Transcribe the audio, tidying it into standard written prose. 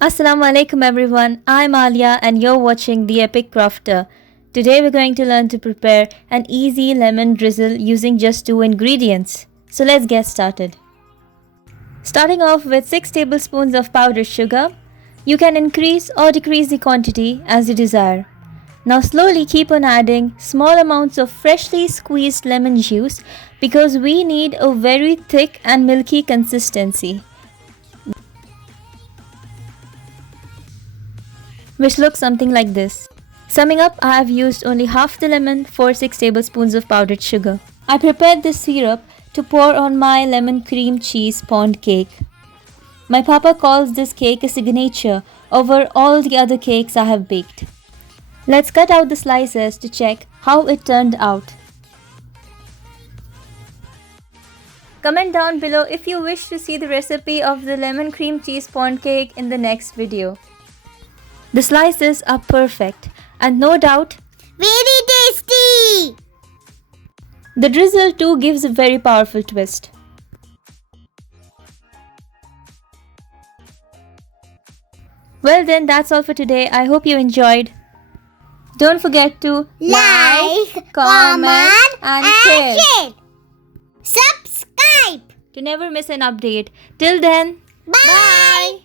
Assalamu alaikum everyone, I'm Alia and you're watching The Epic Crafter. Today we're going to learn to prepare an easy lemon drizzle using just 2 ingredients. So let's get started. Starting off with 6 tablespoons of powdered sugar. You can increase or decrease the quantity as you desire. Now slowly keep on adding small amounts of freshly squeezed lemon juice because we need a very thick and milky consistency, which looks something like this. Summing up, I have used only half the lemon for 6 tablespoons of powdered sugar. I prepared this syrup to pour on my lemon cream cheese pound cake. My papa calls this cake a signature over all the other cakes I have baked. Let's cut out the slices to check how it turned out. Comment down below if you wish to see the recipe of the lemon cream cheese pound cake in the next video. The slices are perfect and no doubt very tasty. The drizzle too gives a very powerful twist. Well then, that's all for today. I hope you enjoyed. Don't forget to Like, comment and share Subscribe. to never miss an update. Till then, Bye.